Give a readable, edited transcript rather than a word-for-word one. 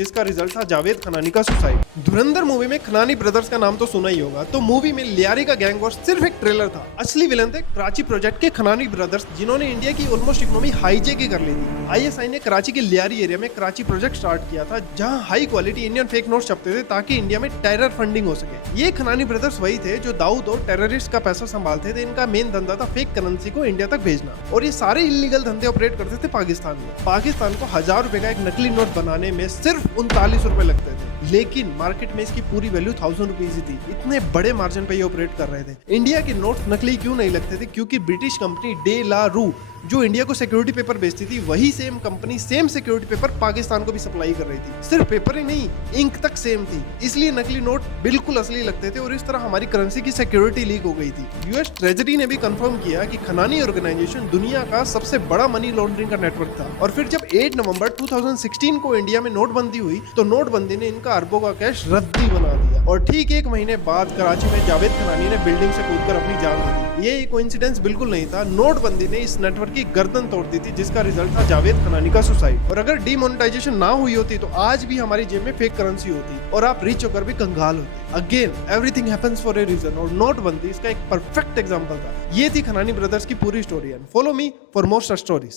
जिसका रिजल्ट था जावेद खनानी का सुसाइड। धुरंधर मूवी में खनानी ब्रदर्स का नाम तो सुना ही होगा, तो मूवी में लियारी का गैंग वॉर सिर्फ एक ट्रेलर था। असली विलन थे कराची प्रोजेक्ट के खनानी ब्रदर्स, जिन्होंने इंडिया की ऑलमोस्ट इकोनॉमी हाईजेक कर ली थी। आईएसआई ने कराची के लियारी एरिया में कराची प्रोजेक्ट स्टार्ट किया था, जहां high quality Indian fake note छपते थे ताकि इंडिया में टेरर फंडिंग हो सके। ये खनानी ब्रदर्स वही थे जो दाऊद और टेररिस्ट का पैसा संभालते थे। इनका मेन धंधा था फेक करेंसी को इंडिया तक भेजना, और ये सारे इलीगल धंधे ऑपरेट करते थे पाकिस्तान में। पाकिस्तान को 1000 रुपए का एक नकली नोट बनाने में सिर्फ 39 रुपए लगते थे, लेकिन मार्केट में इसकी पूरी वैल्यू 1000 रुपीज ही थी। इतने बड़े मार्जिन पे ये ऑपरेट कर रहे थे। इंडिया के नोट नकली क्यों नहीं लगते थे? क्योंकि ब्रिटिश कंपनी डे ला रू जो इंडिया को सिक्योरिटी पेपर बेचती थी, वही same company same security paper Pakistan को भी सप्लाई कर रही थी। सिर्फ पेपर ही नहीं, इंक तक सेम थी, इसलिए नकली नोट बिल्कुल असली लगते थे और इस तरह हमारी करेंसी की सिक्योरिटी लीक हो गई थी। यूएस ट्रेजरी ने भी कंफर्म किया कि खनानी ऑर्गेनाइजेशन दुनिया का सबसे बड़ा मनी लॉन्ड्रिंग का नेटवर्क था। और फिर जब 8 नवंबर 2016 को इंडिया में नोटबंदी हुई, तो नोटबंदी ने इनका अरबों का कैश रद्दी बना दिया। और ठीक 1 महीने बाद कराची में जावेद खनानी ने बिल्डिंग से कूदकर अपनी जान दे दी। ये कोइंसिडेंस बिल्कुल नहीं था। नोटबंदी ने इस नेटवर्क की गर्दन तोड़ दी थी, जिसका रिजल्ट था जावेद खनानी का सुसाइड। और अगर डीमोनेटाइजेशन ना हुई होती तो आज भी हमारी जेब में फेक करेंसी होती और आप रिच होकर भी कंगाल होते। Again everything happens for a reason, और नोटबंदी इसका एक परफेक्ट एग्जांपल था। ये थी खनानी ब्रदर्स की पूरी story. And follow me for more such stories.